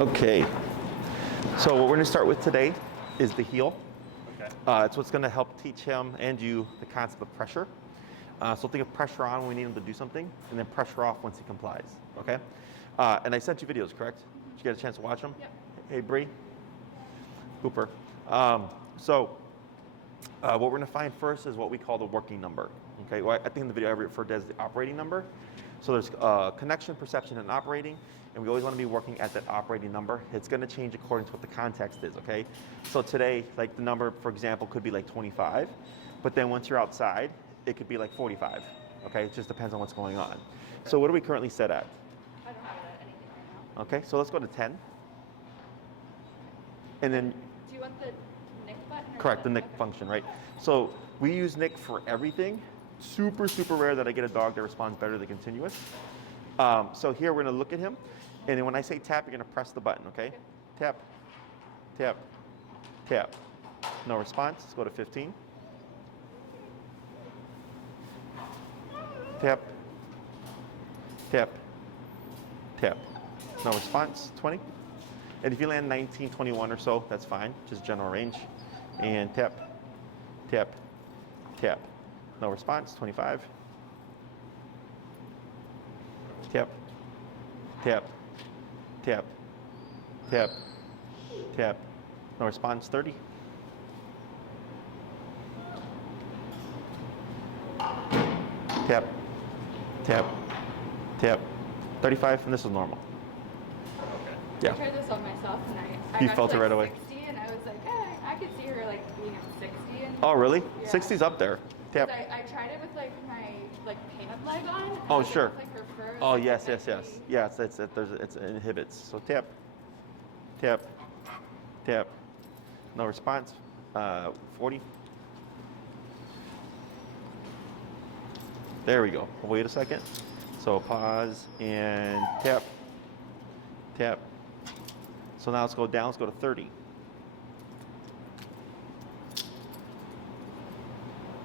Okay, so what we're going to start with today is the heel. Okay. It's what's going to help teach him and you the concept of pressure. So think of pressure on when we need him to do something, and then pressure off once he complies. Okay. And I sent you videos, correct? Did you get a chance to watch them? Yep. Hey, Bree. Hooper. What we're going to find first is what we call the working number. Okay. Well, I think in the video I referred to as the operating number. So there's connection, perception, and operating, and we always want to be working at that operating number. It's going to change according to what the context is, okay? So today, like the number, for example, could be like 25, but then once you're outside, it could be like 45, okay? It just depends on what's going on. So what are we currently set at? I don't have it at anything right now. Okay, so let's go to 10. And then, Do you want the nick button? correct, the nick function, right? So we use nick for everything. Super, super rare that I get a dog that responds better than continuous. So here we're going to look at him, and then when I say tap, you're going to press the button, okay? Tap, tap, tap. No response. Let's go to 15. Tap, tap, tap. No response. 20. And if you land 19, 21 or so, that's fine. Just general range. And tap, tap, tap. No response, 25. Tap, tap, tap, tap, tap. No response, 30. Tap, tap, tap. 35, and this is normal. Okay. Yeah. I tried this on myself, and I You got felt to it right away? 60, and I was like, I could see her like being at 60. And Oh, really? Yeah. 60's up there. Tap. I tried it with like my pant leg on. and Oh, it sure. looked like her fur was, Oh, like, yes, itchy. Yeah, it inhibits. So tap, tap, tap. No response. 40. There we go. Wait a second. So pause and tap, tap. So now let's go down. Let's go to 30.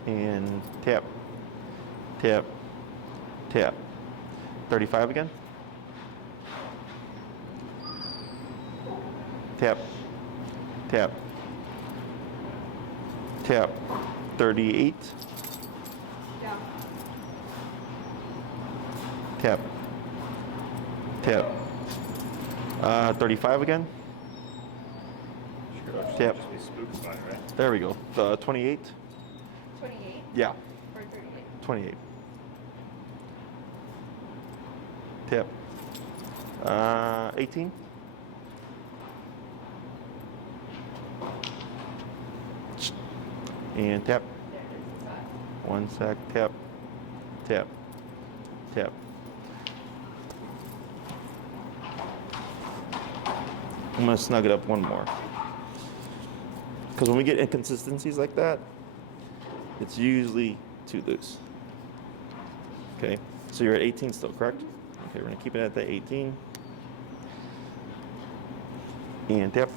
And tap, tap, tap. 35 again. Tap, tap, tap. 38. Yeah. Tap, tap. 35 again. Sure, I'll Tap. just be spooked by it, right? There we go. 28. 28 Yeah, or 38. 28. Tap. 18. And tap. There it is. One sec. Tap. Tap. Tap. I'm going to snug it up one more. Because when we get inconsistencies like that, it's usually too loose. Okay, so you're at 18 still, correct? Okay, we're going to keep it at the 18. And tap,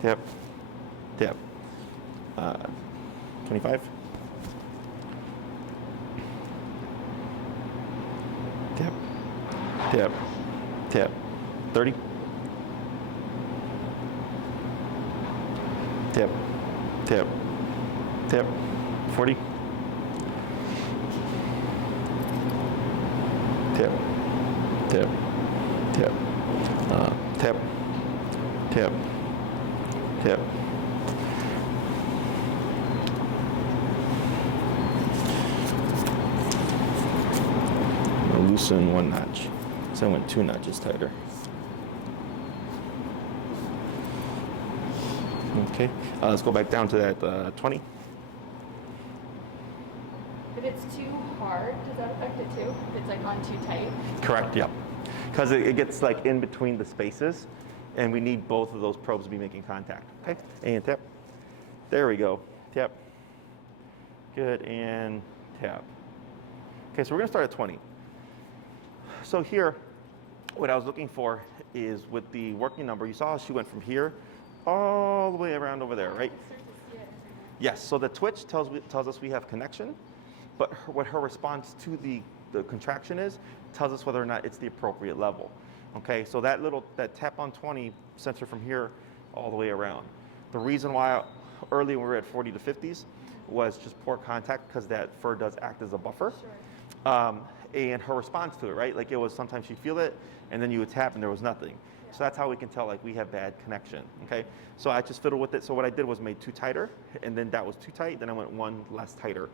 tap, tap. 25. Tap, tap, tap. 30. Tap, tap, tap. 40. Tap, tap, tap. Tap, tap, tap. Loosen one notch. So I went 2 notches tighter. Okay, let's go back down to that 20. If it's too hard, does that affect it too? If it's like on too tight? Correct, yep. Because it gets like in between the spaces, and we need both of those probes to be making contact. Okay, and tap. There we go. Tap. Good, and tap. Okay, so we're gonna start at 20. So here, what I was looking for is with the working number, you saw how she went from here all the way around over there, right? Yes, so the twitch tells us we have connection, but what her response to the contraction is tells us whether or not it's the appropriate level. Okay, so that tap on 20 sends her from here all the way around. The reason why early when we were at 40 to 50s was just poor contact because that fur does act as a buffer. Sure. And her response to it, right? Like it was sometimes she'd feel it and then you would tap and there was nothing. So that's how we can tell like we have bad connection, okay? So I just fiddled with it. So what I did was made 2 tighter and then that was too tight. Then I went 1 less tighter.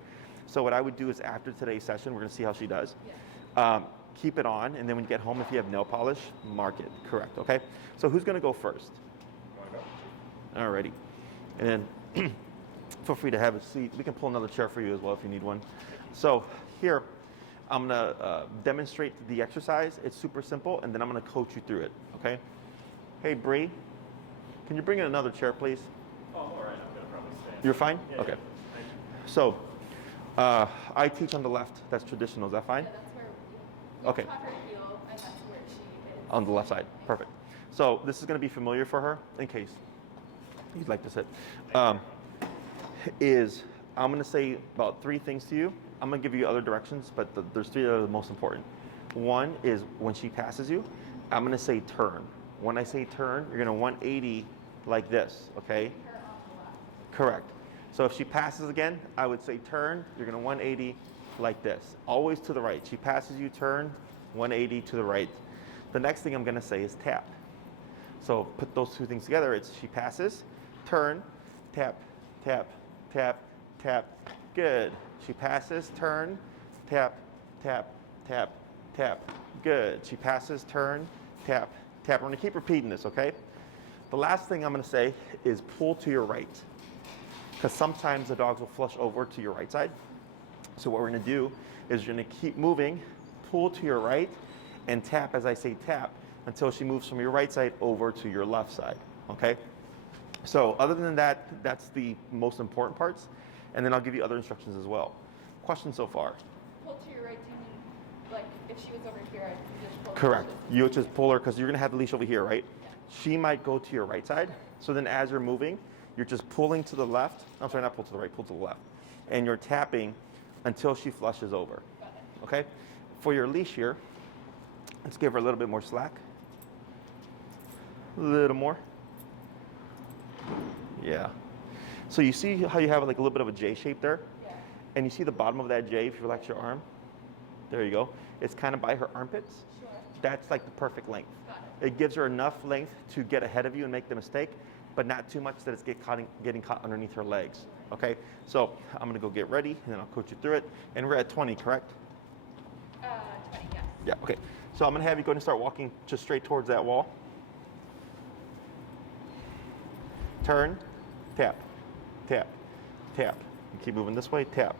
So what I would do is after today's session, we're gonna see how she does. Yeah. Keep it on and then when you get home, if you have nail polish, mark it, correct, okay? So who's gonna go first? Alrighty. And then feel free to have a seat. We can pull another chair for you as well if you need one. So here, I'm gonna demonstrate the exercise. It's super simple, and then I'm gonna coach you through it, okay? Hey, Bree, can you bring in another chair, please? Oh, all right. I'm gonna probably stand. You're fine? Yeah, Okay. yeah. So, I teach on the left. That's traditional. Is that fine? Yeah, that's where you Okay. taught her heel, and that's where she is. On the left side. Perfect. So this is going to be familiar for her in case you'd like to sit. I'm going to say about 3 things to you. I'm going to give you other directions, but there's 3 that are the most important. One is when she passes you, I'm going to say turn. When I say turn, you're going to 180 like this, okay? Her on the left. Correct. So if she passes again, I would say turn, you're going to 180 like this. Always to the right. She passes you, turn, 180 to the right. The next thing I'm going to say is tap. So put those 2 things together. It's she passes, turn, tap, tap, tap, tap. Good. She passes, turn, tap, tap, tap, tap. Good. She passes, turn, tap, tap. We're going to keep repeating this, okay? The last thing I'm going to say is pull to your right, because sometimes the dogs will flush over to your right side. So what we're going to do is you're going to keep moving, pull to your right, and tap as I say tap until she moves from your right side over to your left side, okay? So other than that, that's the most important parts, and then I'll give you other instructions as well. Questions so far? Pull to your right, do you mean, like, if she was over here, I'd just pull Correct. her. You would just pull her because you're going to have the leash over here, right? She might go to your right side. So then as you're moving, you're just pulling to the left. I'm sorry, not pull to the right, pull to the left. And you're tapping until she flushes over. Got it. Okay? For your leash here, let's give her a little bit more slack. A little more. Yeah. So you see how you have like a little bit of a J shape there? Yeah. And you see the bottom of that J if you relax your arm? There you go. It's kind of by her armpits. Sure. That's like the perfect length. Got it. It gives her enough length to get ahead of you and make the mistake, but not too much that it's getting caught underneath her legs. Okay? So I'm gonna go get ready and then I'll coach you through it. And we're at 20, correct? 20, yes. Yeah, okay. So I'm gonna have you go and start walking just straight towards that wall. Turn, tap, tap, tap. And keep moving this way, tap.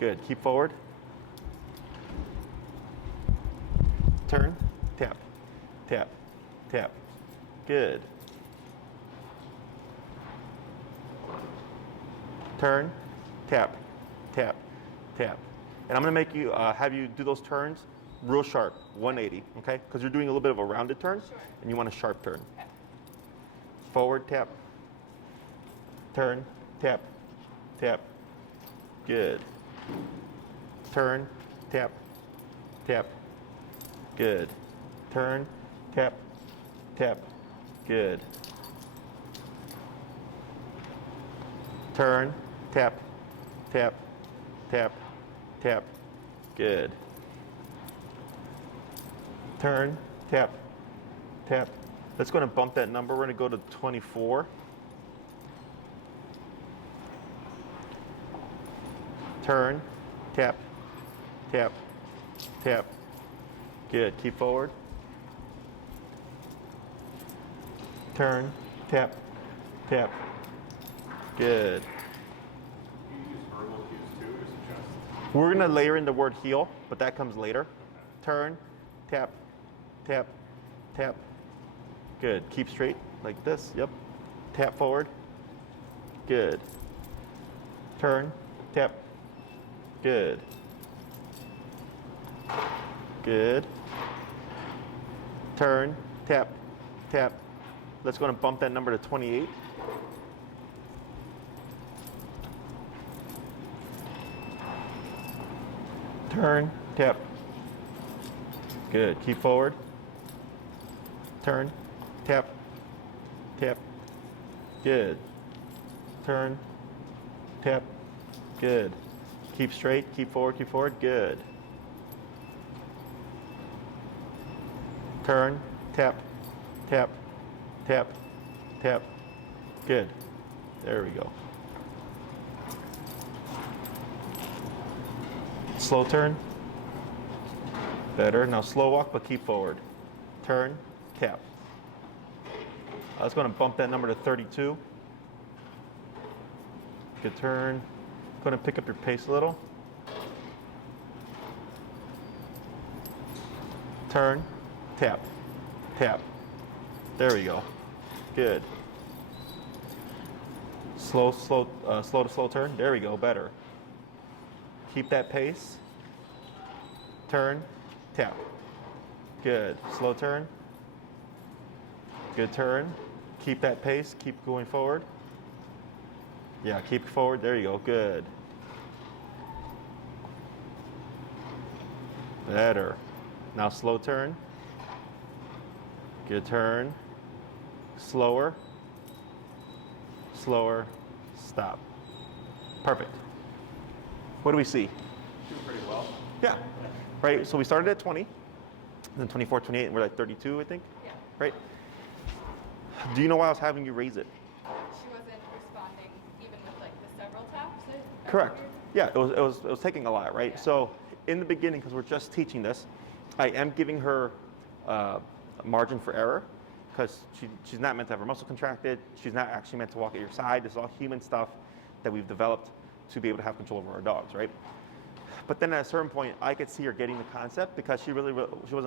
Good, keep forward. Turn, tap, tap, tap. Good. Turn, tap, tap, tap. And I'm gonna make you, have you do those turns real sharp, 180, okay? Because you're doing a little bit of a rounded turn, Sure. and you want a sharp turn. Okay. Forward, tap, turn, tap, tap. Good. Turn, tap, tap. Good. Turn, tap, tap. Good. Turn, tap, tap, tap, tap. Good. Turn, tap, tap. Let's go and bump that number. We're going to go to 24. Turn, tap, tap, tap. Good. Keep forward. Turn, tap, tap. Good. Do you use verbal cues too, or is it just? We're going to layer in the word heel, but that comes later. Turn, tap, tap, tap. Good. Keep straight like this. Yep. Tap forward. Good. Turn, tap. Good. Good. Turn, tap, tap. Let's go and bump that number to 28. Turn, tap. Good. Keep forward. turn, tap, tap, good. Turn, tap, good. Keep straight, keep forward, good. Turn, tap, tap, tap, tap, good. There we go. Slow turn. Better. Now slow walk, but keep forward. Turn, tap. I was going to bump that number to 32. Good turn. Going to pick up your pace a little. Turn, tap, tap. There we go. Good. Slow to slow turn. There we go. Better. Keep that pace. Turn, tap. Good. Slow turn. Good turn. Keep that pace. Keep going forward. Yeah, keep forward. There you go. Good. Better. Now slow turn. Good turn. Slower. Slower. Stop. Perfect. What do we see? Doing pretty well. Yeah. Right. So we started at 20, then 24, 28, and we're at 32, I think. Yeah. Right. Do you know why I was having you raise it? She wasn't responding even with like the several taps. Correct. Yeah, it was taking a lot, right? Yeah. So in the beginning, because we're just teaching this, I am giving her margin for error because she's not meant to have her muscle contracted. She's not actually meant to walk at your side. This is all human stuff that we've developed to be able to have control over our dogs, right? But then at a certain point, I could see her getting the concept because she wasn't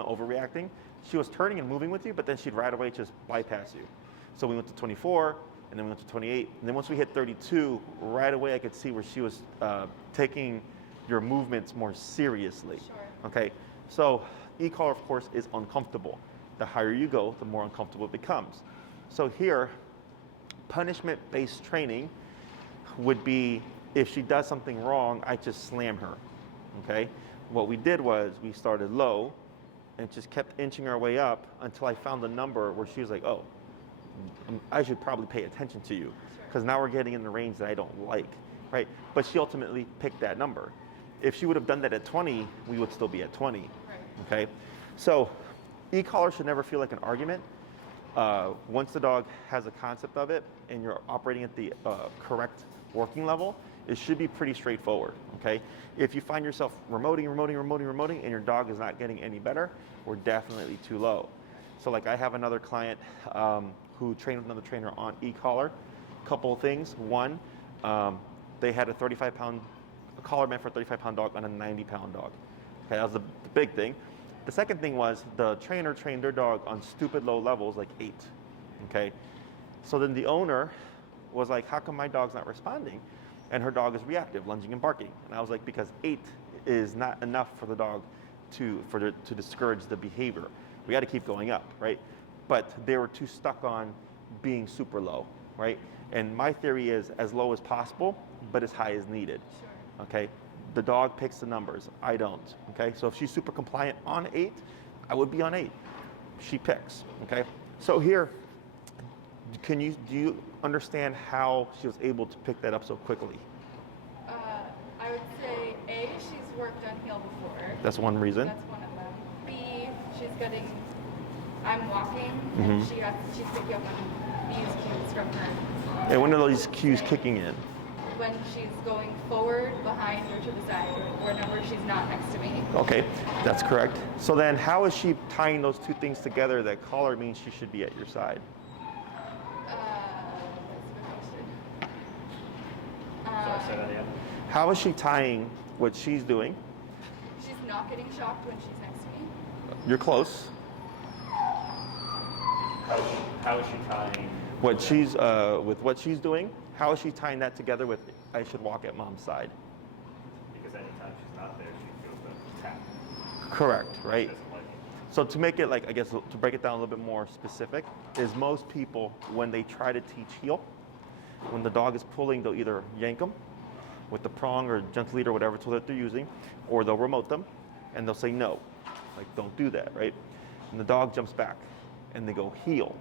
overreacting. She was turning and moving with you, but then she'd right away just bypass you. So we went to 24, and then we went to 28. And then once we hit 32, right away I could see where she was taking your movements more seriously. Sure. Okay, so e-collar, of course, is uncomfortable. The higher you go, the more uncomfortable it becomes. So here, punishment-based training would be if she does something wrong, I just slam her. Okay, what we did was we started low and just kept inching our way up until I found a number where she was like, oh, I should probably pay attention to you because now we're getting in the range that I don't like, right? But she ultimately picked that number. If she would have done that at 20, we would still be at 20, Right. okay? So e-collar should never feel like an argument. Once the dog has a concept of it and you're operating at the correct working level, it should be pretty straightforward, okay? If you find yourself remoting, and your dog is not getting any better, we're definitely too low. So like I have another client who trained with another trainer on e-collar. Couple of things. One, they had a 35-pound collar meant for a 35-pound dog on a 90-pound dog. Okay, that was the big thing. The second thing was the trainer trained their dog on stupid low levels, like 8. Okay, so then the owner was like, how come my dog's not responding? And her dog is reactive, lunging and barking. And I was like, because 8 is not enough for the dog to discourage the behavior. We got to keep going up, right? But they were too stuck on being super low, right? And my theory is as low as possible, but as high as needed. Sure. Okay? The dog picks the numbers. I don't. Okay? So if she's super compliant on 8, I would be on 8. She picks. Okay? So here, do you understand how she was able to pick that up so quickly? I would say A, she's worked on heel before. That's one reason. That's one of them. B, I'm walking Mm-hmm. and she's picking up on these cues from her. And when are those cues kicking in? When she's going forward, behind, or to the side, or whenever she's not next to me. Okay, that's correct. So then how is she tying those two things together that collar means she should be at your side? That's a good question. Sorry, say that again. How is she tying what she's doing? She's not getting shocked when she's next to me. You're close. How is she tying? What she's with what she's doing, how is she tying that together with I should walk at mom's side? Because anytime she's not there, she feels the tap. Correct, She right? doesn't like it. So to make it like, I guess, to break it down a little bit more specific, is most people, when they try to teach heel, when the dog is pulling, they'll either yank them with the prong or gentle lead or whatever tool that they're using, or they'll remote them and they'll say no, like don't do that, right? And the dog jumps back. and they go heel.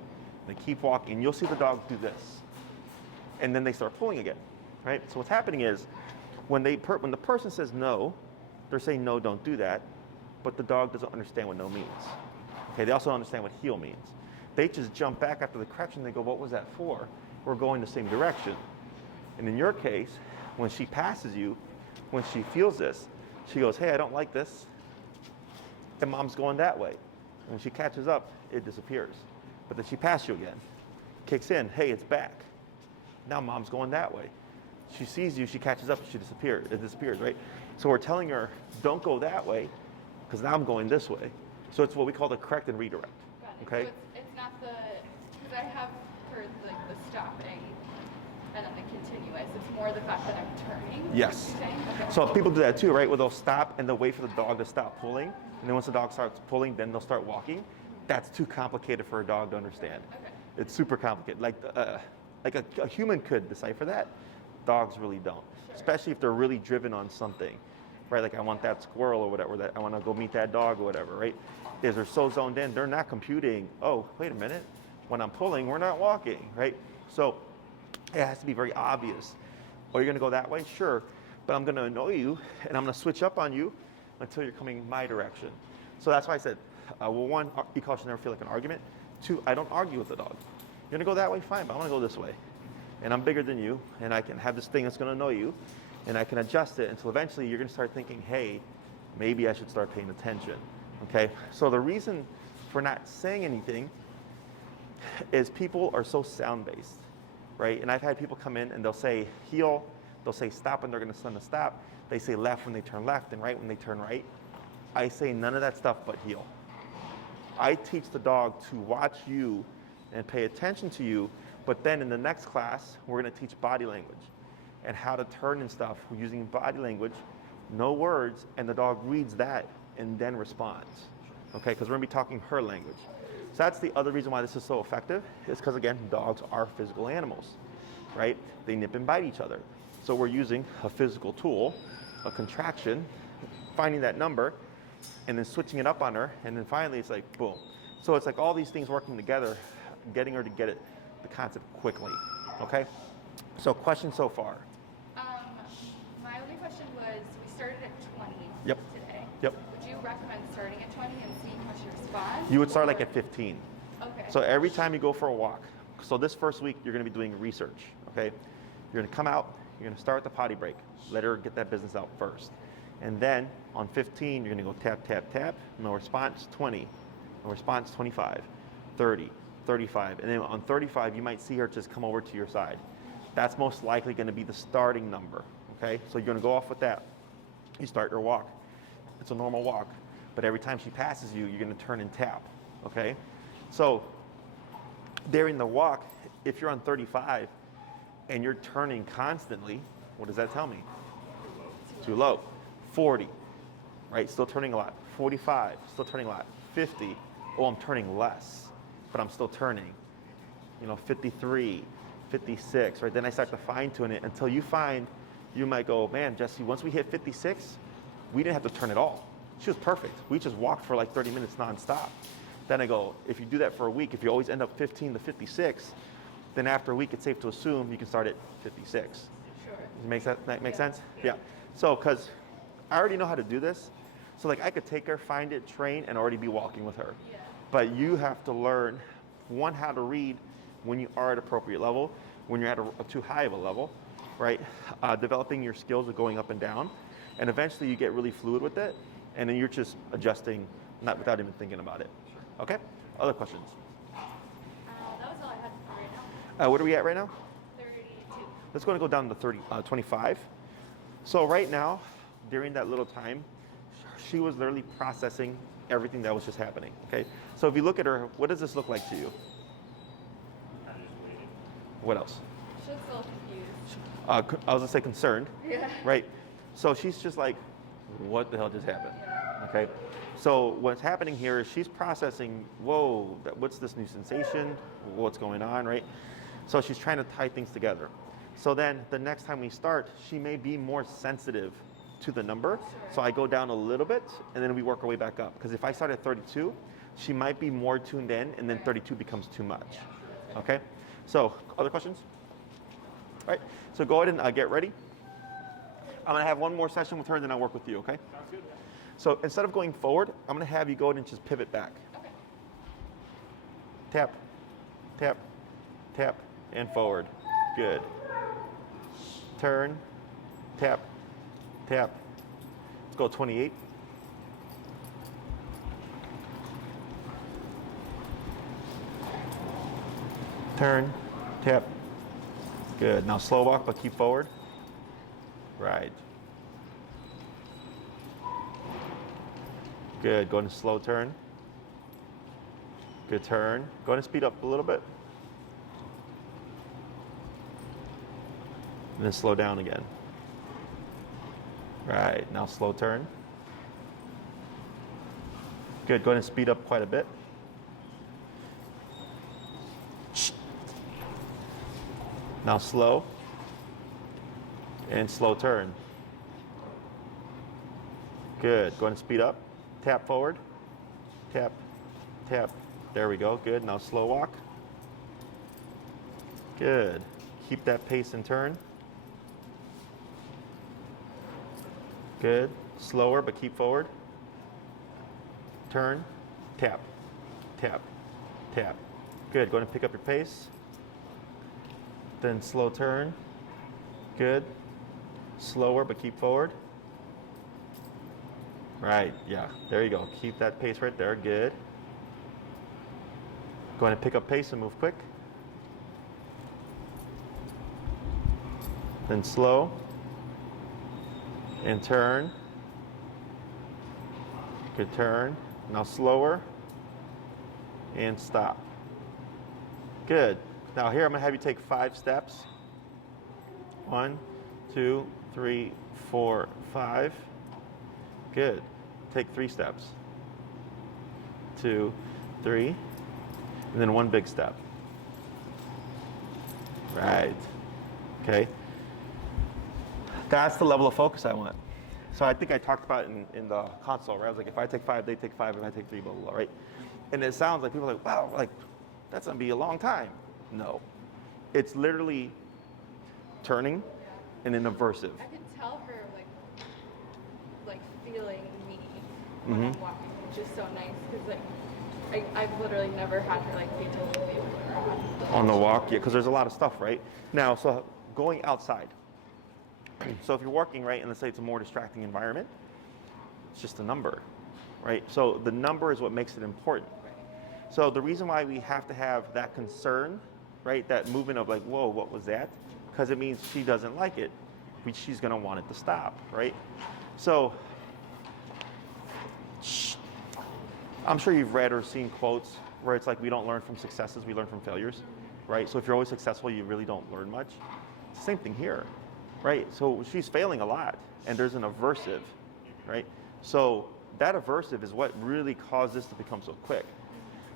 They keep walking, and you'll see the dog do this. And then they start pulling again, right? So what's happening is when the person says no, they're saying no, don't do that, but the dog doesn't understand what no means. Okay, they also don't understand what heel means. They just jump back after the correction. They go, what was that for? We're going the same direction. And in your case, when she passes you, when she feels this, she goes, hey, I don't like this. And mom's going that way. And when she catches up, it disappears. But then she passed you again. Kicks in, hey, it's back. Now mom's going that way. She sees you, she catches up, she disappears. It disappears, right? So we're telling her, don't go that way, because now I'm going this way. So it's what we call the correct and redirect. Got it. Okay? So it's not the, because I have heard like the stopping and then the continuous. It's more the fact that I'm turning. Yes. You're saying? Okay. So people do that too, right? Where they'll stop and they'll wait for the dog to stop pulling. And then once the dog starts pulling, then they'll start walking. That's too complicated for a dog to understand. Okay. It's super complicated. Like a human could decipher that. Dogs really don't. Sure. Especially if they're really driven on something, right? Like I want that squirrel or whatever, that I want to go meet that dog or whatever, right? Is they're so zoned in, they're not computing, oh, wait a minute, when I'm pulling, we're not walking, right? So it has to be very obvious. Oh, you're gonna go that way? Sure, but I'm gonna annoy you and I'm gonna switch up on you until you're coming my direction. So that's why I said, well, one, e-call should never feel like an argument. Two, I don't argue with the dog. You're gonna go that way? Fine, but I wanna go this way. And I'm bigger than you, and I can have this thing that's gonna annoy you, and I can adjust it until eventually you're gonna start thinking, hey, maybe I should start paying attention, okay? So the reason for not saying anything is people are so sound-based, right? And I've had people come in and they'll say heel, they'll say stop when they're gonna send a stop, they say left when they turn left, and right when they turn right. I say none of that stuff but heel. I teach the dog to watch you and pay attention to you, but then in the next class, we're gonna teach body language and how to turn and stuff using body language, no words, and the dog reads that and then responds, okay? Because we're gonna be talking her language. So that's the other reason why this is so effective, is because again, dogs are physical animals, right? They nip and bite each other. So we're using a physical tool, a contraction, finding that number, and then switching it up on her, and then finally it's like, boom. So it's like all these things working together, getting her to get it, the concept quickly, okay? So questions so far? My only question was, we started at 20 Yep. today. Yep. Would you recommend starting at 20 and seeing how she responds? You would start like at 15. Okay. So every time you go for a walk, so this first week you're gonna be doing research, okay? You're gonna come out, you're gonna start the potty break. Let her get that business out first. And then on 15, you're gonna go tap, tap, tap, no response, 20. No response, 25, 30, 35. And then on 35, you might see her just come over to your side. That's most likely gonna be the starting number, okay? So you're gonna go off with that. You start your walk. It's a normal walk, but every time she passes you, you're gonna turn and tap, okay? So during the walk, if you're on 35 and you're turning constantly, what does that tell me? Too low. 40, right? Still turning a lot. 45, still turning a lot. 50, oh, I'm turning less, but I'm still turning. 53, 56, right? Then I start to fine tune it until you find, you might go, man, Jesse, once we hit 56, we didn't have to turn at all. She was perfect. We just walked for like 30 minutes nonstop. Then I go, if you do that for a week, if you always end up 15 to 56, then after a week, it's safe to assume you can start at 56. Sure. Makes that make Yeah. sense? Yeah. So, because I already know how to do this, so like I could take her, find it, train, and already be walking with her. Yeah. But you have to learn, one, how to read when you are at appropriate level, when you're at a too high of a level, right? Developing your skills of going up and down, and eventually you get really fluid with it, and then you're just adjusting, not without even thinking about it. Okay? Other questions? That was all I had for right now. What are we at right now? 32. Let's go down to 25. So right now, during that little time, she was literally processing everything that was just happening, okay? So if you look at her, what does this look like to you? Kind of just waiting. What else? She looks a little confused. I was gonna say concerned, Yeah. right? So she's just like, what the hell just happened, okay? So what's happening here is she's processing, whoa, what's this new sensation? What's going on, right? So she's trying to tie things together. So then the next time we start, she may be more sensitive to the number. So I go down a little bit and then we work our way back up. Because if I start at 32, she might be more tuned in, and then 32 becomes too much. Okay? So, other questions? All right, so go ahead and get ready. I'm gonna have one more session with her, then I'll work with you, okay? Sounds good. So instead of going forward, I'm gonna have you go ahead and just pivot back. Okay. Tap, tap, tap, and forward. Good. Turn, tap, tap. Let's go 28. Turn, tap. Good. Now slow walk, but keep forward. Right. Good. Go into slow turn. Good turn. Go ahead and speed up a little bit. And then slow down again. Right. Now slow turn. Good. Go ahead and speed up quite a bit. Now slow. And slow turn. Good. Go ahead and speed up. Tap forward. Tap. Tap. There we go. Good. Now slow walk. Good. Keep that pace and turn. Good. Slower, but keep forward. Turn. Tap. Tap. Tap. Good. Go ahead and pick up your pace. Then slow turn. Good. Slower, but keep forward. Right, yeah, there you go. Keep that pace right there, good. Go ahead and pick up pace and move quick. Then slow. And turn. Good turn. Now slower. And stop. Good. Now here I'm gonna have you take 5 steps. 1, 2, 3, 4, 5. Good. Take 3 steps. 2, 3, and then 1 big step. Right. Okay. That's the level of focus I want. So I think I talked about it in the console, right? I was like, if I take 5, they take 5. If I take 3, blah, blah, blah, right? And it sounds like people are like, wow, like that's gonna be a long time. No. It's literally turning and then aversive. I could tell her like feeling me when I'm walking, which is so nice because like I've literally never had her like be totally On the walk, yeah, because there's a lot of stuff, right? Now, so going outside. So if you're walking, right, and let's say it's a more distracting environment, it's just a number, right? So the number is what makes it important. So the reason why we have to have that concern, right, that movement of like, whoa, what was that? Because it means she doesn't like it. She's gonna want it to stop, right? So I'm sure you've read or seen quotes where it's like, we don't learn from successes, we learn from failures, right? So if you're always successful, you really don't learn much. It's the same thing here, right? So she's failing a lot, and there's an aversive, right? So that aversive is what really caused this to become so quick.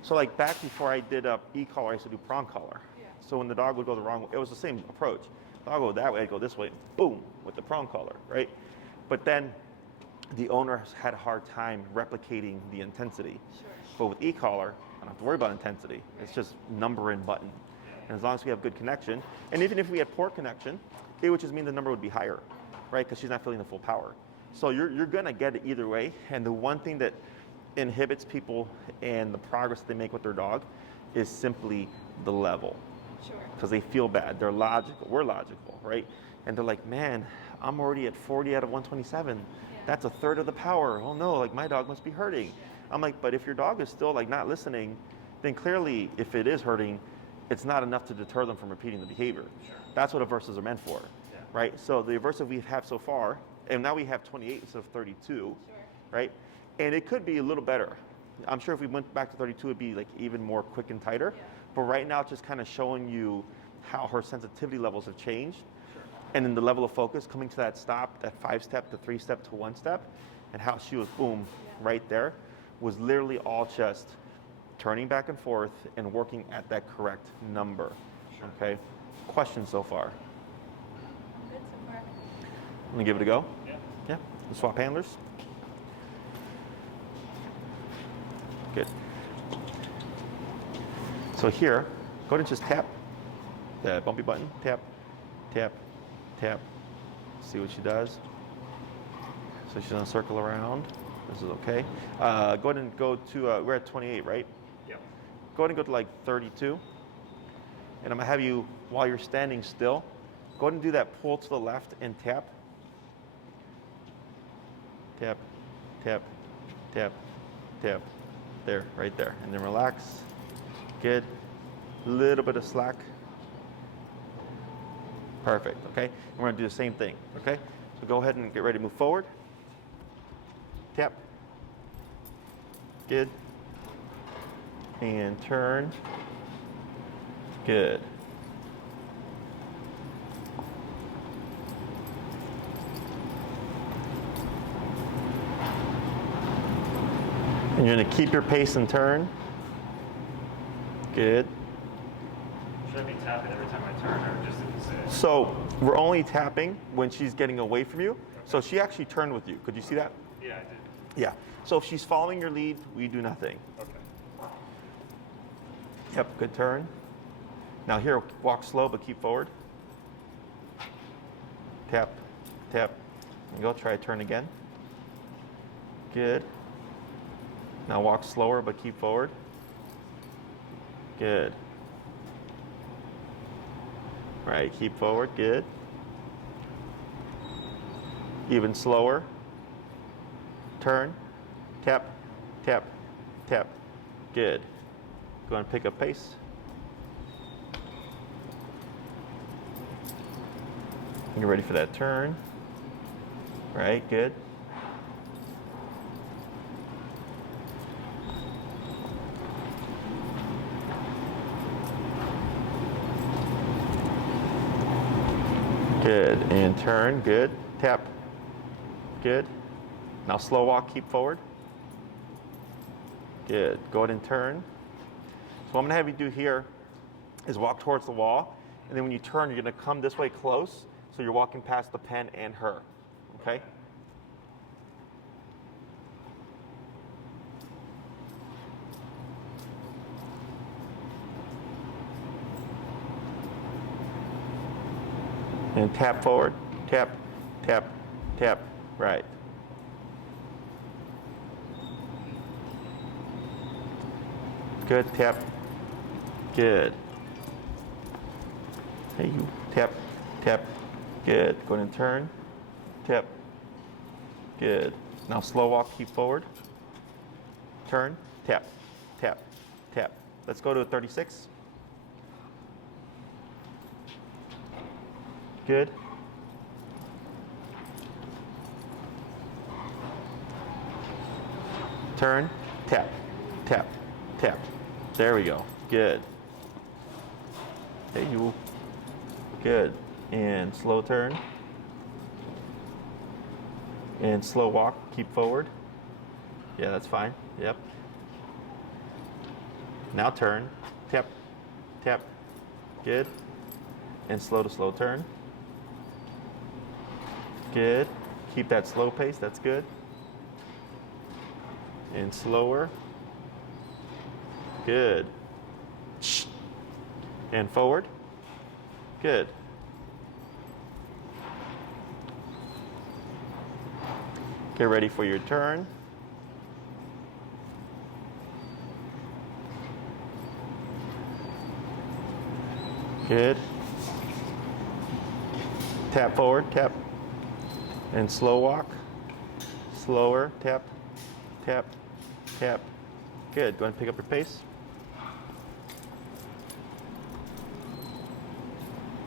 So like back before I did e-collar, I used to do prong collar. Yeah. So when the dog would go the wrong way, it was the same approach. The dog would go that way, I'd go this way, boom, with the prong collar, right? But then the owner has had a hard time replicating the intensity. Sure. But with e-collar, I don't have to worry about intensity. It's just number and button. And as long as we have good connection, and even if we had poor connection, it would just mean the number would be higher, right? Because she's not feeling the full power. So you're gonna get it either way. And the one thing that inhibits people and the progress that they make with their dog is simply the level. Sure. Because they feel bad. They're logical. We're logical, right? And they're like, man, I'm already at 40 out of 127. Yeah. That's a third of the power. Oh no, like my dog must be hurting. Yeah. I'm like, but if your dog is still like not listening, then clearly if it is hurting, it's not enough to deter them from repeating the behavior. Sure. That's what aversives are meant for, yeah. Right? So the aversive we have so far, and now we have 28 instead of 32, sure. Right? And it could be a little better. I'm sure if we went back to 32, it'd be like even more quick and tighter. Yeah. But right now, it's just kind of showing you how her sensitivity levels have changed. Sure. And then the level of focus coming to that stop, that 5-step to 3-step to 1-step, and how she was, boom, yeah. Right there, was literally all just turning back and forth and working at that correct number. Sure. Okay? Questions so far? Good so far. I'm gonna give it a go. Yeah. Yeah. We'll swap handlers. Good. So here, go ahead and just tap the bumpy button. Tap, tap, tap. See what she does. So she's gonna circle around. This is okay. Go ahead and go to, we're at 28, right? Yep. Go ahead and go to like 32. And I'm gonna have you, while you're standing still, go ahead and do that pull to the left and tap. Tap, tap, tap, tap. There, right there. And then relax. Good. Little bit of slack. Perfect, okay? And we're gonna do the same thing, okay? So go ahead and get ready to move forward. Tap. Good. And turn. Good. And you're going to keep your pace and turn. Good. Should I be tapping every time I turn or just at the sit? So we're only tapping when she's getting away from you. Okay. So she actually turned with you. Could you see that? Yeah, I did. Yeah. So if she's following your lead, we do nothing. Okay. Yep, good turn. Now here, walk slow, but keep forward. Tap, tap. And go, try turn again. Good. Now walk slower, but keep forward. Good. Right, keep forward, good. Even slower. Turn, tap, tap, tap. Good. Go and pick up pace. You're ready for that turn. Right, good. Good, and turn, good. Tap, good. Now slow walk, keep forward. Good, go ahead and turn. So what I'm gonna have you do here is walk towards the wall, and then when you turn, you're gonna come this way close, so you're walking past the pen and her, okay? And tap forward, tap, tap, tap, right. Good, tap, good. Hey, you, tap, tap, good. Go ahead and turn, tap, good. Now slow walk, keep forward. Turn, tap, tap, tap. Let's go to 36. Good. Turn, tap, tap, tap. There we go. Good. Hey, you. Good. And slow turn. And slow walk. Keep forward. Yeah, that's fine. Yep. Now turn. Tap, tap. Good. And slow to slow turn. Good. Keep that slow pace. That's good. And slower. Good. And forward. Good. Get ready for your turn. Good. Tap forward, tap. And slow walk. Slower, tap, tap, tap. Good. Go ahead and pick up your pace.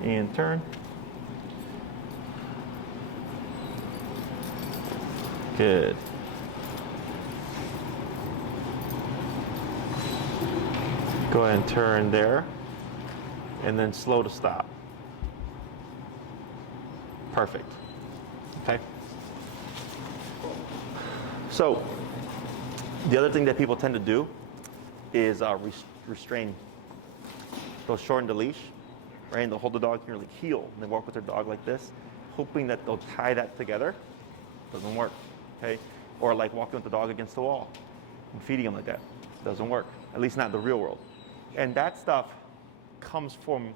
And turn. Good. Go ahead and turn there. And then slow to stop. Perfect. Okay. So, the other thing that people tend to do is restrain. They'll shorten the leash, right? And they'll hold the dog near the heel, and they walk with their dog like this, hoping that they'll tie that together. Doesn't work, okay? Or like walking with the dog against the wall and feeding them like that. Doesn't work, at least not in the real world. And that stuff comes from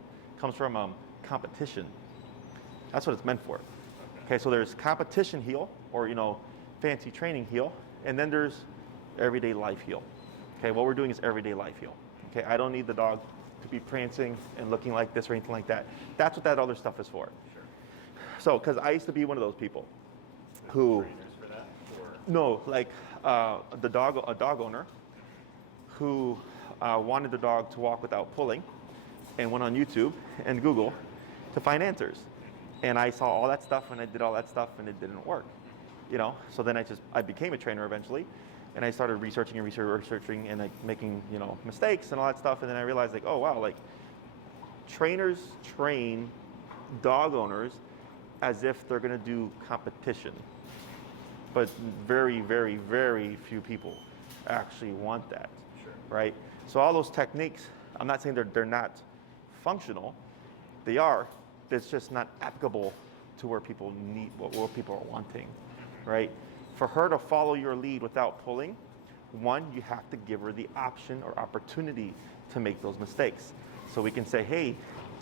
competition. That's what it's meant for. Okay, so there's competition heel, or fancy training heel, and then there's everyday life heel. Okay, what we're doing is everyday life heel. Okay, I don't need the dog to be prancing and looking like this or anything like that. That's what that other stuff is for. Sure. So, because I used to be one of those people who, Trainers for that? Or no, like a dog owner who wanted the dog to walk without pulling, and went on YouTube and Google to find answers. And I saw all that stuff, and I did all that stuff, and it didn't work. So then I became a trainer eventually, and I started researching and like making mistakes and all that stuff. And then I realized, like, oh wow, like trainers train dog owners as if they're going to do competition, but very, very, very few people actually want that. Sure. Right? So all those techniques, I'm not saying they're not functional. They are. It's just not applicable to where people need, what people are wanting, right? For her to follow your lead without pulling, one, you have to give her the option or opportunity to make those mistakes. So we can say, hey,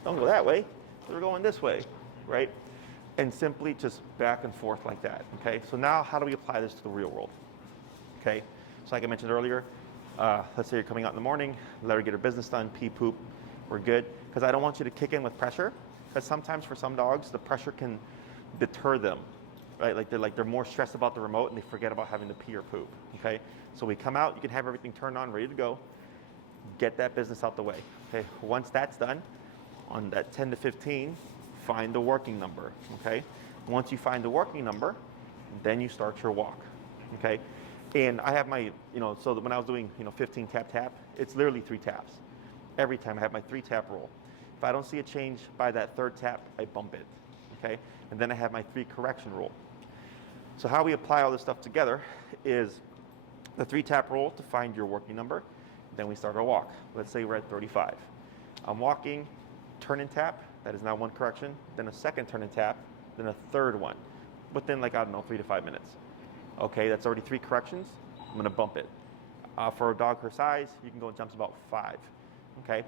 don't go that way, we're going this way, right? And simply just back and forth like that, okay? So now how do we apply this to the real world, okay? So like I mentioned earlier, let's say you're coming out in the morning, let her get her business done, pee, poop, we're good. Because I don't want you to kick in with pressure, because sometimes for some dogs, the pressure can deter them, right? Like they're more stressed about the remote and they forget about having to pee or poop, okay? So we come out, you can have everything turned on, ready to go, get that business out the way, okay? Once that's done, on that 10 to 15, find the working number, okay? Once you find the working number, then you start your walk, okay? And I have my, so that when I was doing, 15 tap tap, it's literally 3 taps. Every time I have my 3 tap rule. If I don't see a change by that 3rd tap, I bump it, okay? And then I have my 3 correction rule. So how we apply all this stuff together is the 3 tap rule to find your working number. Then we start our walk. Let's say we're at 35. I'm walking, turn and tap, that is now 1 correction, then a 2nd turn and tap, then a 3rd one, within 3 to 5 minutes. Okay, that's already 3 corrections. I'm gonna bump it. For a dog her size, you can go in jumps about 5. Okay,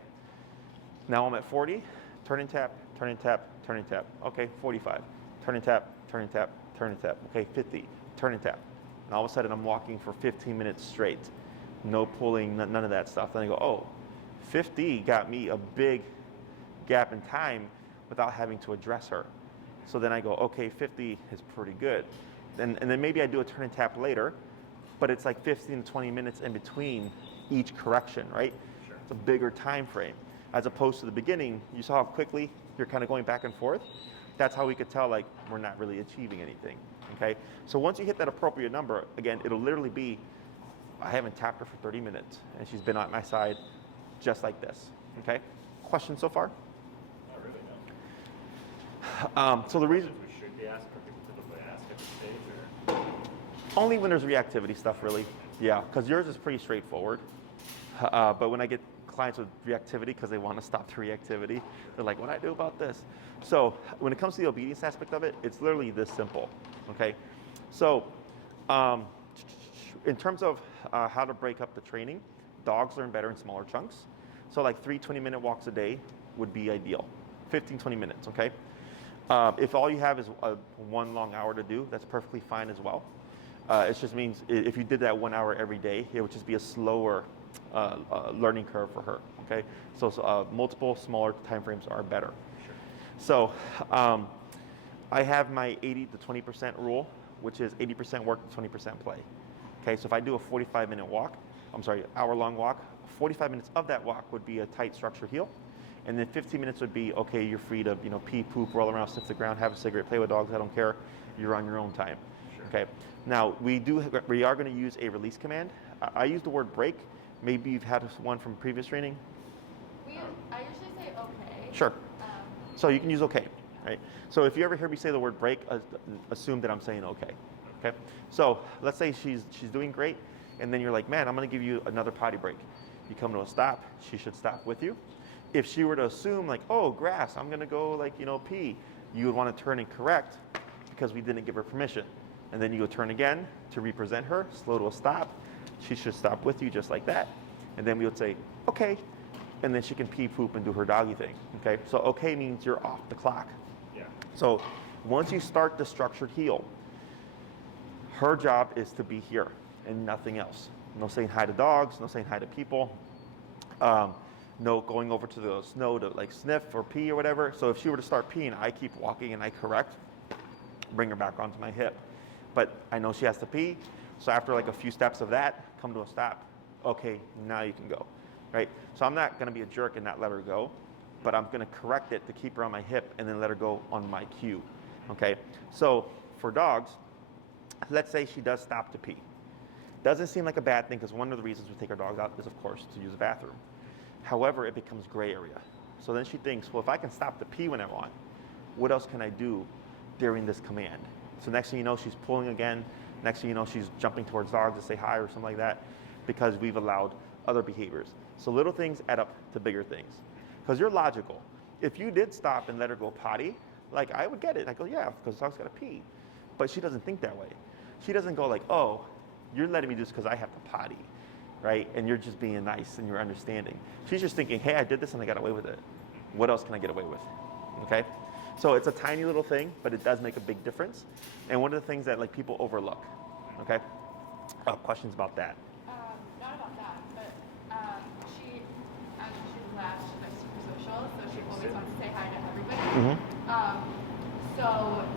now I'm at 40, turn and tap, turn and tap, turn and tap. Okay, 45, turn and tap, turn and tap, turn and tap. Okay, 50, turn and tap. And all of a sudden I'm walking for 15 minutes straight. No pulling, none of that stuff. Then I go, oh, 50 got me a big gap in time without having to address her. So then I go, okay, 50 is pretty good. And then maybe I do a turn and tap later, but it's like 15 to 20 minutes in between each correction, right? Sure. It's a bigger time frame. As opposed to the beginning, you saw how quickly you're kind of going back and forth. That's how we could tell, like, we're not really achieving anything, okay? So once you hit that appropriate number, again, it'll literally be, I haven't tapped her for 30 minutes, and she's been at my side just like this, okay? Questions so far? Not really, no. So the reason, We should be asking, or people typically ask at this stage, or? only when there's reactivity stuff, really. Yeah, because yours is pretty straightforward. But when I get clients with reactivity, because they want to stop the reactivity, they're like, what do I do about this? So when it comes to the obedience aspect of it, it's literally this simple, okay? So in terms of how to break up the training, dogs learn better in smaller chunks. So like 3 20-minute walks a day would be ideal. 15, 20 minutes, okay? If all you have is 1 long hour to do, that's perfectly fine as well. It just means if you did that 1 hour every day, it would just be a slower learning curve for her, okay? So multiple smaller time frames are better. Sure. So I have my 80 to 20% rule, which is 80% work, 20% play. Okay, so if I do a 45-minute walk, hour-long walk, 45 minutes of that walk would be a tight structure heel, and then 15 minutes would be, okay, you're free to, pee, poop, roll around, sniff the ground, have a cigarette, play with dogs, I don't care, you're on your own time. Sure. Okay, now we are going to use a release command. I use the word break. Maybe you've had one from previous training. I usually say okay. Sure. So you can use okay, right? So if you ever hear me say the word break, assume that I'm saying okay. Okay. So let's say she's doing great, and then you're like, man, I'm going to give you another potty break. You come to a stop. She should stop with you. If she were to assume like, oh, grass, I'm going to go pee, you would want to turn and correct because we didn't give her permission. And then you go turn again to represent her, slow to a stop. She should stop with you just like that. And then we would say, okay, and then she can pee, poop, and do her doggy thing, okay? So okay means you're off the clock. Yeah. So once you start the structured heel, her job is to be here and nothing else. No saying hi to dogs, no saying hi to people, no going over to the snow to like sniff or pee or whatever. So if she were to start peeing, I keep walking and I correct, bring her back onto my hip. But I know she has to pee, so after like a few steps of that, come to a stop. Okay, now you can go, right? So I'm not gonna be a jerk and not let her go, but I'm gonna correct it to keep her on my hip and then let her go on my cue, okay? So for dogs, let's say she does stop to pee. Doesn't seem like a bad thing because one of the reasons we take our dogs out is, of course, to use the bathroom. However, it becomes gray area. So then she thinks, well, if I can stop to pee when I want, what else can I do during this command? So next thing you know, she's pulling again. Next thing you know, she's jumping towards dogs to say hi or something like that because we've allowed other behaviors. So little things add up to bigger things. Because you're logical. If you did stop and let her go potty, like I would get it. I go, yeah, because the dog's got to pee. But she doesn't think that way. She doesn't go like, oh, you're letting me do this because I have to potty, right? And you're just being nice and you're understanding. She's just thinking, hey, I did this and I got away with it. What else can I get away with? Okay? So it's a tiny little thing, but it does make a big difference. And one of the things that like people overlook. Okay? Questions about that? Not about that, but she's Lash, like super social, so she always wants to say hi to everybody. So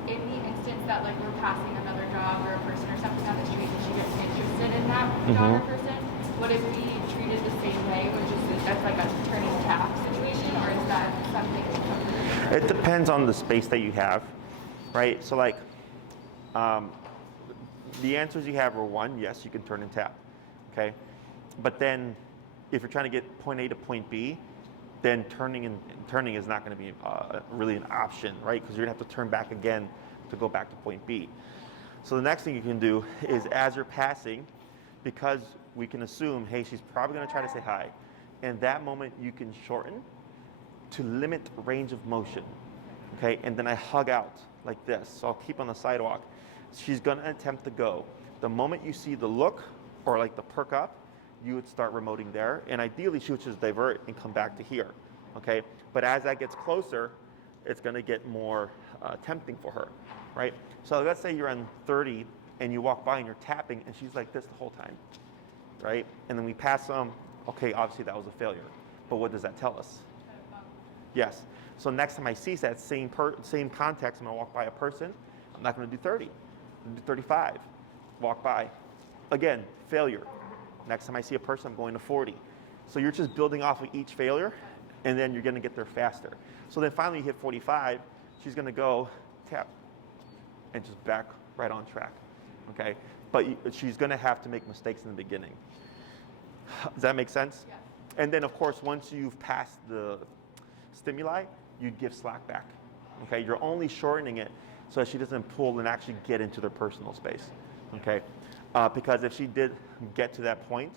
in the instance that like we're passing another dog or a person or something on the street and she gets interested in that dog or person, would it be treated the same way, which is that's like a turning tap situation, or is that something completely different? It depends on the space that you have, right? So like, the answers you have are one, yes, you can turn and tap, okay? But then if you're trying to get point A to point B, then turning is not going to be really an option, right? Because you're going to have to turn back again to go back to point B. So the next thing you can do is as you're passing, because we can assume, hey, she's probably going to try to say hi. In that moment, you can shorten to limit range of motion, okay? And then I hug out like this. So I'll keep on the sidewalk. She's going to attempt to go. The moment you see the look or like the perk up, you would start remoting there, and ideally she would just divert and come back to here, okay? But as that gets closer, it's gonna get more tempting for her, right? So let's say you're on 30 and you walk by and you're tapping and she's like this the whole time, right? And then we pass them, okay, obviously that was a failure, but what does that tell us? Yes, so next time I see that same context, I'm gonna walk by a person, I'm not gonna do 30, I'm gonna do 35, walk by. Again, failure. Next time I see a person, I'm going to 40. So you're just building off of each failure, and then you're going to get there faster. So then finally you hit 45, she's going to go tap and just back right on track, okay? But she's going to have to make mistakes in the beginning. Does that make sense? Yeah. And then, of course, once you've passed the stimuli, you'd give slack back, okay? You're only shortening it so that she doesn't pull and actually get into their personal space, okay? Because if she did get to that point,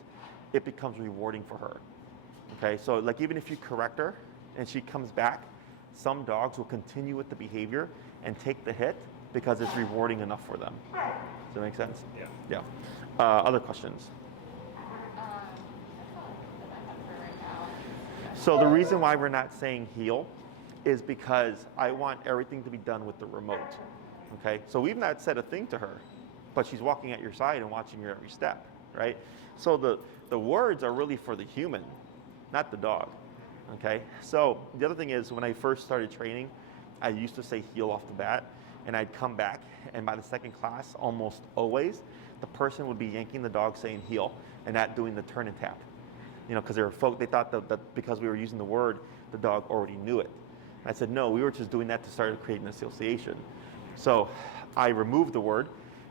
it becomes rewarding for her. Okay, so like even if you correct her and she comes back, some dogs will continue with the behavior and take the hit because it's rewarding enough for them. Does that make sense? Yeah. Yeah. Other questions? That's all that I have for right now. So the reason why we're not saying heel is because I want everything to be done with the remote. Okay, so we've not said a thing to her, but she's walking at your side and watching your every step, right? So the words are really for the human, not the dog, okay? So the other thing is when I first started training, I used to say heel off the bat, and I'd come back, and by the second class, almost always, the person would be yanking the dog saying heel and not doing the turn and tap. You know, because they thought that because we were using the word, the dog already knew it. And I said, no, we were just doing that to start creating an association. So I removed the word,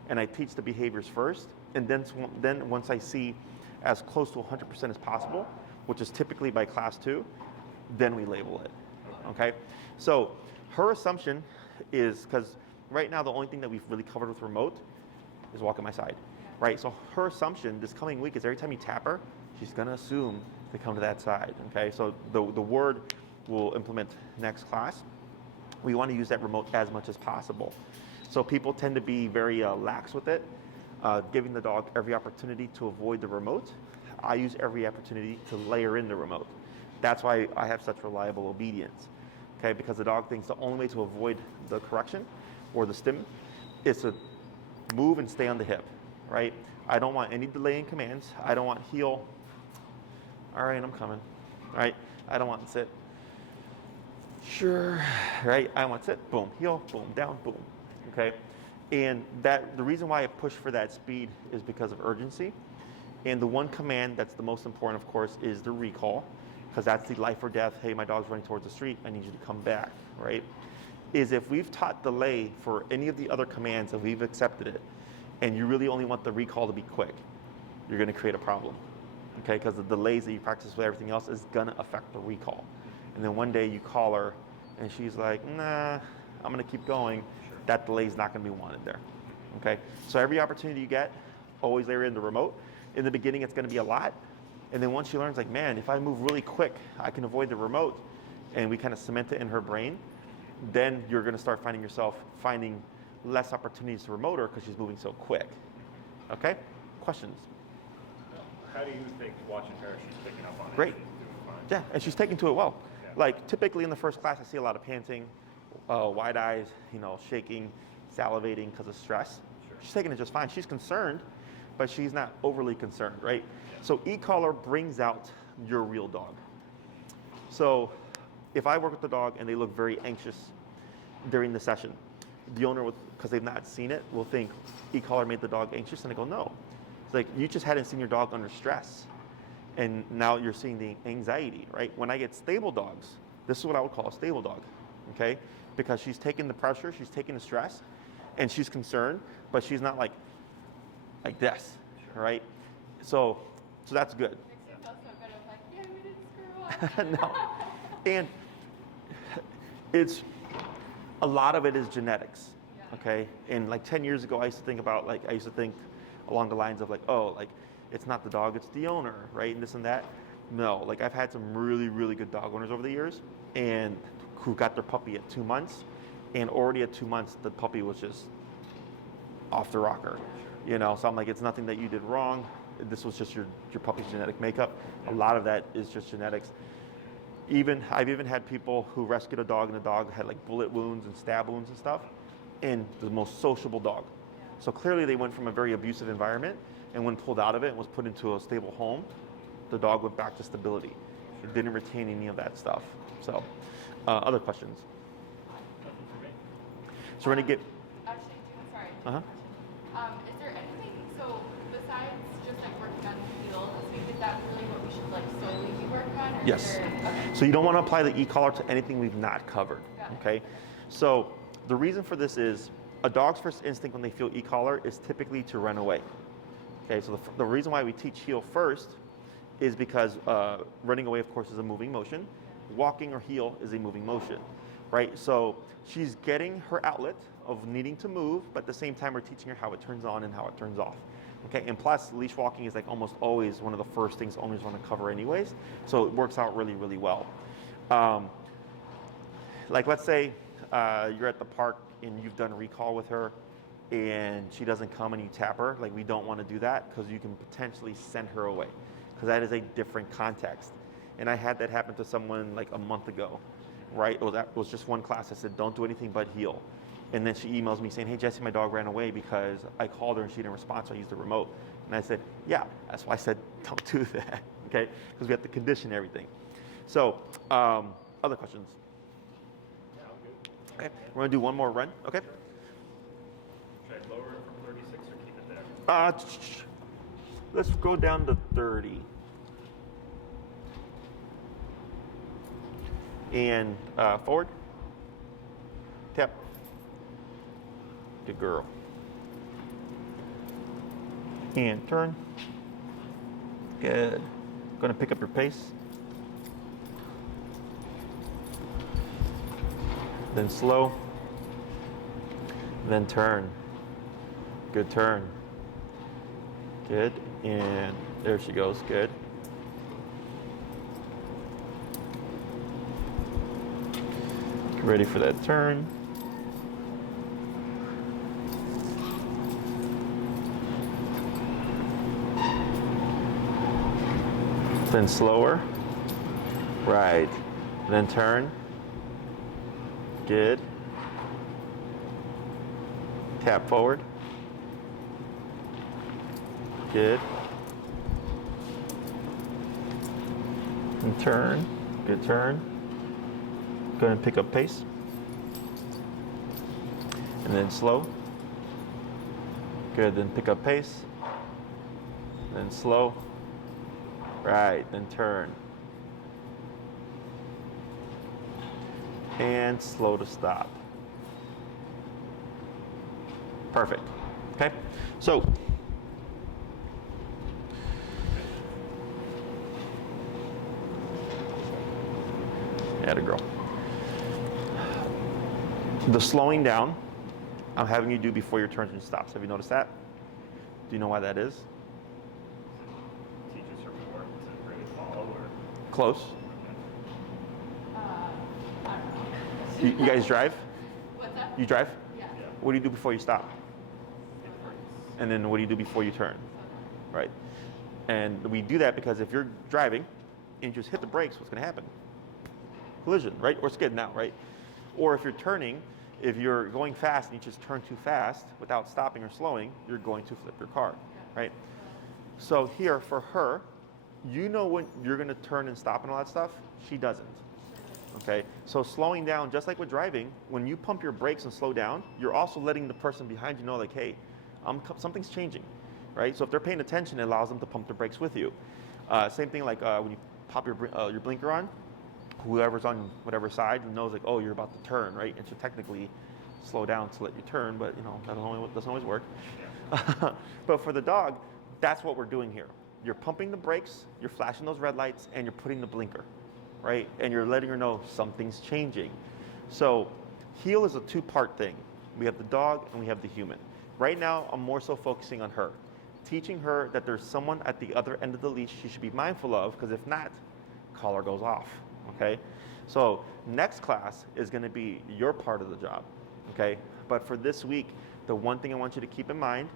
and I teach the behaviors first, and then once I see as close to 100% as possible, which is typically by class 2, then we label it, okay? So her assumption is, because right now the only thing that we've really covered with remote is walk at my side, right? So her assumption this coming week is every time you tap her, she's gonna assume to come to that side, okay? So the word we'll implement next class. We wanna use that remote as much as possible. So people tend to be very lax with it, giving the dog every opportunity to avoid the remote. I use every opportunity to layer in the remote. That's why I have such reliable obedience, okay? Because the dog thinks the only way to avoid the correction or the stim is to move and stay on the hip, right? I don't want any delay in commands. I don't want heel. All right, I'm coming, right? I don't want sit. Sure, right? I want sit, boom, heel, boom, down, boom, okay? And the reason why I push for that speed is because of urgency. And the one command that's the most important, of course, is the recall, because that's the life or death. Hey, my dog's running towards the street. I need you to come back, right? Is if we've taught delay for any of the other commands and we've accepted it, and you really only want the recall to be quick, you're going to create a problem, okay? Because the delays that you practice with everything else is going to affect the recall. And then one day you call her, and she's like, nah, I'm going to keep going. That delay is not going to be wanted there, okay? So every opportunity you get, always layer in the remote. In the beginning, it's going to be a lot. And then once she learns, like, man, if I move really quick, I can avoid the remote, and we kind of cement it in her brain, then you're going to start finding yourself finding less opportunities to remote her because she's moving so quick. Okay? Questions? How do you think watching her, she's picking up on it? Great. She's doing fine? Yeah, and she's taking to it well. Yeah. Like, typically in the first class, I see a lot of panting, wide eyes, shaking, salivating because of stress. Sure. She's taking it just fine. She's concerned, but she's not overly concerned, right? Yeah. So e-collar brings out your real dog. So if I work with the dog and they look very anxious during the session, the owner, because they've not seen it, will think e-collar made the dog anxious, and I go, no. It's like, you just hadn't seen your dog under stress, and now you're seeing the anxiety, right? When I get stable dogs, this is what I would call a stable dog, okay? Because she's taking the pressure, she's taking the stress, and she's concerned, but she's not like this, right? So that's good. Makes me feel so good. I'm like, yeah, we didn't screw up. No. And it's a lot of it is genetics, okay? And like 10 years ago, I used to think along the lines of like, oh, like it's not the dog, it's the owner, right? And this and that. No, like I've had some really, really good dog owners over the years, and who got their puppy at 2 months, and already at 2 months, the puppy was just off the rocker, So I'm like, it's nothing that you did wrong. This was just your puppy's genetic makeup. A lot of that is just genetics. I've even had people who rescued a dog, and the dog had like bullet wounds and stab wounds and stuff, and the most sociable dog. So clearly they went from a very abusive environment, and when pulled out of it and was put into a stable home, the dog went back to stability. It didn't retain any of that stuff. So, other questions? So we're gonna get. Actually, sorry. Uh-huh. Is there anything, so besides just like working on the field, is that really what we should like solely be working on? Or Yes. okay. So you don't want to apply the e-collar to anything we've not covered. Got it. Okay. So the reason for this is a dog's first instinct when they feel e-collar is typically to run away. Okay. So the reason why we teach heel first is because running away, of course, is a moving motion. Walking or heel is a moving motion, right? So she's getting her outlet of needing to move, but at the same time, we're teaching her how it turns on and how it turns off. Okay, and plus, leash walking is like almost always one of the first things owners want to cover anyways, so it works out really, really well. Like let's say you're at the park and you've done a recall with her, and she doesn't come and you tap her. Like we don't want to do that because you can potentially send her away, because that is a different context. And I had that happen to someone like a month ago, right? That was just one class. I said, don't do anything but heel. And then she emails me saying, hey, Jesse, my dog ran away because I called her and she didn't respond, so I used the remote. And I said, yeah, that's why I said, don't do that, okay? Because we have to condition everything. So, other questions? Okay, we're gonna do one more run, okay? Should I lower it from 36 or keep it there? Let's go down to 30. And forward. Tap. Good girl. And turn. Good. Gonna pick up your pace. Then slow. Then turn. Good turn. Good. And there she goes. Good. Get ready for that turn. Then slower. Right. Then turn. Good. Tap forward. Good. And turn. Good turn. Go ahead and pick up pace. And then slow. Good, then pick up pace. Then slow. Right, then turn. And slow to stop. Perfect. Okay, so atta girl. The slowing down, I'm having you do before your turns and stops. Have you noticed that? Do you know why that is? Teaches her more to really follow or Close. I don't know. You guys drive? What's that? You drive? Yeah. What do you do before you stop? And then what do you do before you turn? Right. And we do that because if you're driving and you just hit the brakes, what's going to happen? Collision, right? Or skidding out, right? Or if you're turning, if you're going fast and you just turn too fast without stopping or slowing, you're going to flip your car, right? So here for her, you know when you're going to turn and stop and all that stuff. She doesn't. Okay, so slowing down, just like with driving, when you pump your brakes and slow down, you're also letting the person behind you know, like, hey, something's changing, right? So if they're paying attention, it allows them to pump their brakes with you. Same thing like when you pop your blinker on, whoever's on whatever side knows, like, oh, you're about to turn, right? And so technically slow down to let you turn, but you know, that doesn't always work. Yeah. But for the dog, that's what we're doing here. You're pumping the brakes, you're flashing those red lights, and you're putting the blinker, right? And you're letting her know something's changing. So heel is a two-part thing. We have the dog and we have the human. Right now, I'm more so focusing on her, teaching her that there's someone at the other end of the leash she should be mindful of, because if not, collar goes off, okay? So next class is gonna be your part of the job, okay? But for this week, the one thing I want you to keep in mind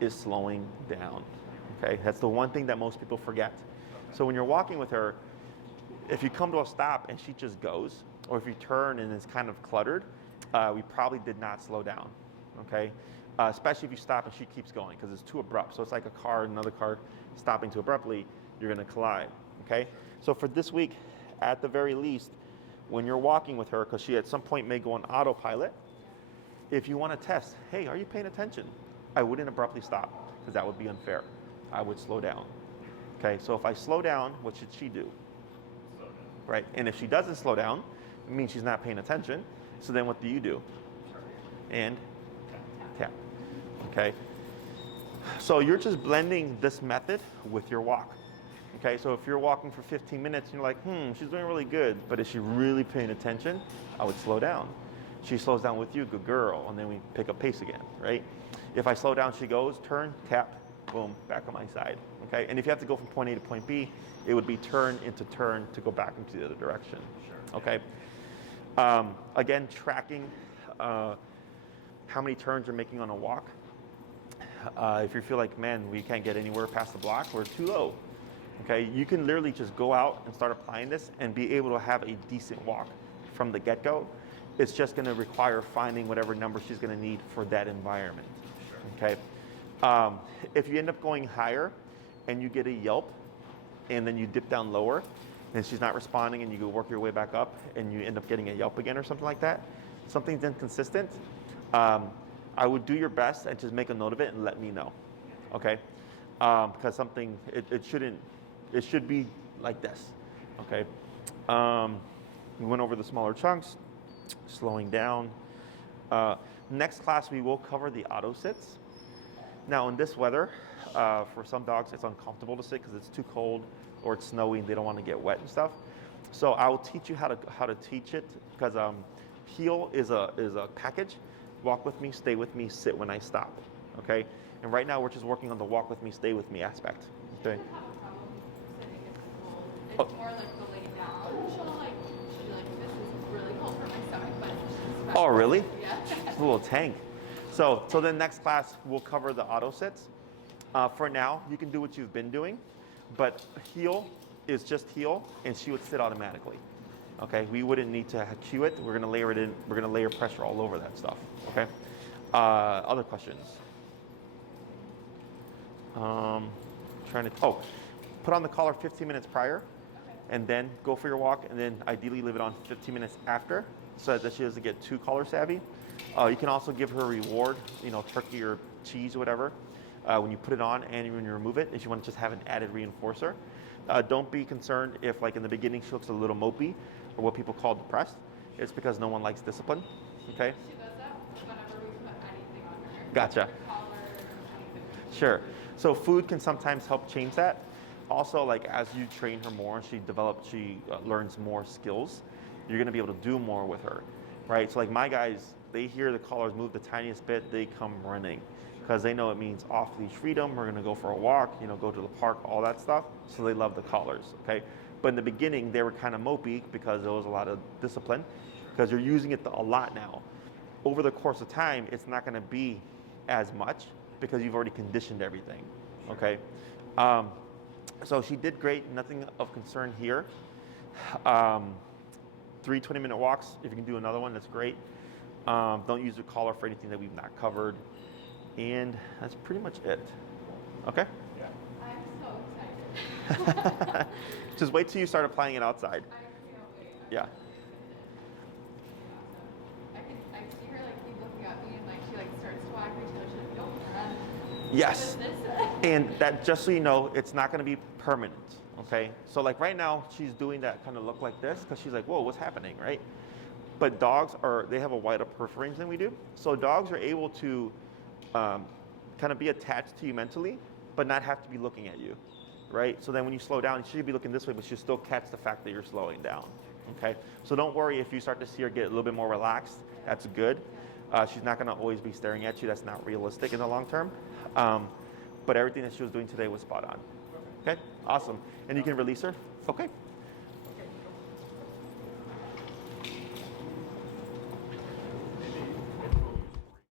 is slowing down, okay? That's the one thing that most people forget. So when you're walking with her, if you come to a stop and she just goes, or if you turn and it's kind of cluttered, we probably did not slow down, okay? Especially if you stop and she keeps going, because it's too abrupt. So it's like a car, another car stopping too abruptly, you're gonna collide, okay? So for this week, at the very least, when you're walking with her, because she at some point may go on autopilot, if you want to test, hey, are you paying attention? I wouldn't abruptly stop, because that would be unfair. I would slow down, okay? So if I slow down, what should she do? slow down. Right? And if she doesn't slow down, it means she's not paying attention. So then what do you do? And tap. Okay? So you're just blending this method with your walk. Okay, so if you're walking for 15 minutes and you're like, she's doing really good, but is she really paying attention? I would slow down. She slows down with you, good girl, and then we pick up pace again, right? If I slow down, she goes, turn, tap, boom, back on my side, okay? And if you have to go from point A to point B, it would be turn to go back into the other direction, Sure. okay? Again, tracking how many turns you're making on a walk. If you feel like, man, we can't get anywhere past the block, we're too low. Okay, you can literally just go out and start applying this and be able to have a decent walk from the get-go. It's just going to require finding whatever number she's going to need for that environment. Sure. Okay, if you end up going higher and you get a yelp and then you dip down lower and she's not responding and you go work your way back up and you end up getting a yelp again or something like that, something's inconsistent, I would do your best and just make a note of it and let me know. Okay, because something, it should be like this, okay? We went over the smaller chunks, slowing down. Next class, we will cover the auto sits. Now, in this weather, for some dogs, it's uncomfortable to sit because it's too cold or it's snowy and they don't want to get wet and stuff. So I will teach you how to teach it, because heel is a package. Walk with me, stay with me, sit when I stop, okay? And right now, we're just working on the walk with me, stay with me aspect, okay? It's more like the laying down. She'll be like, this is really cold for my stomach, but she's Oh, really? Yeah. It's a little tank. So then next class, we'll cover the auto sits. For now, you can do what you've been doing, but heel is just heel, and she would sit automatically. Okay, we wouldn't need to cue it. We're gonna layer it in. We're gonna layer pressure all over that stuff. Okay. Other questions? Trying to. Oh, put on the collar 15 minutes prior, and then go for your walk, and then ideally leave it on 15 minutes after, so that she doesn't get too collar savvy. You can also give her a reward, turkey or cheese or whatever, when you put it on and when you remove it, if you want to just have an added reinforcer. Don't be concerned if, like in the beginning, she looks a little mopey, or what people call depressed. It's because no one likes discipline. Okay. She does that whenever we put anything on her. Gotcha. Her collar or anything. Sure. So food can sometimes help change that. Also, like as you train her more, she learns more skills. You're gonna be able to do more with her, right? So like my guys, they hear the collars move the tiniest bit, they come running, because they know it means off leash freedom. We're gonna go for a walk, go to the park, all that stuff. So they love the collars, okay? But in the beginning, they were kind of mopey because there was a lot of discipline, because you're using it a lot now. Over the course of time, it's not gonna be as much because you've already conditioned everything, okay? So she did great, nothing of concern here. 3 20-minute walks, if you can do another one, that's great. Don't use the collar for anything that we've not covered. And that's pretty much it. Okay? Yeah. I'm so excited. Just wait till you start applying it outside. I can't wait. Yeah. I see her like keep looking at me and like she like starts to wag her tail. She's like, don't run. Yes. What is this? And that, just so you know, it's not going to be permanent. Okay? So like right now, she's doing that kind of look like this because she's like, whoa, what's happening, right? But dogs they have a wider peripheral range than we do. So dogs are able to kind of be attached to you mentally, but not have to be looking at you, right? So then when you slow down, she'll be looking this way, but she'll still catch the fact that you're slowing down, okay? So don't worry if you start to see her get a little bit more relaxed. That's good. She's not going to always be staring at you. That's not realistic in the long term. But everything that she was doing today was spot on. Okay, awesome. And you can release her. Okay.